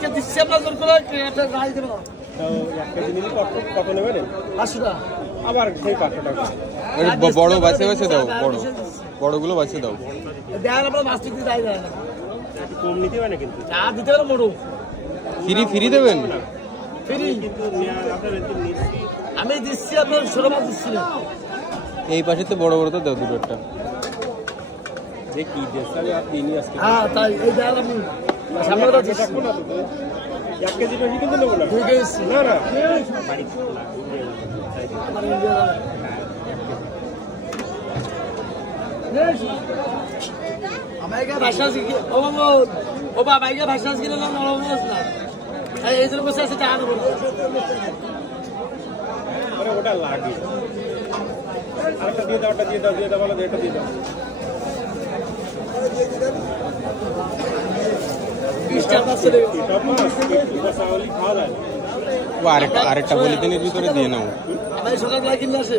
আজকে দিচ্ছি আপনার জোর করে রাই দেবো। এক কেজি নিলে কত নেবেন? 500 টাকা। আবার সেই 500 টাকা। বড় বাছে বাছে দাও, বড়গুলো বাছে দাও। দেন আপনার মাছ দিতে যাই যায় না, কম নিতে হয় না কিন্তু। না দিতে পারে মোড়ো ফ্রি দেবেন? ফ্রি কিন্তু আমি দিচ্ছি, আপনার 16 মাছ দিচ্ছি না। এই পাশে তো বড় তো দাও দুটো একটা। দেখি দেশালে আর দিনই আজকে। হ্যাঁ তাই এই দেন আমি সামনে কথা দিচ্ছি। এক কেজি বেশি কিন্তু নেবো না। ঠিক আছে না না আমাকে ভাষা শিখে ও বাবা, ও বাবা আমাকে ভাষা শিখে না নরম না, এই জন্য বসে আছে টাকা নেবো। আরে ওটা লাগে। আরেকটা দিয়ে দাও, ওটা দিয়ে দাও, দিয়ে দাও, বলো এটা দিয়ে দাও। আরেকটা পলিথিনের ভিতরে দিয়ে নাও। আমি সকালবেলা কিনে আসে।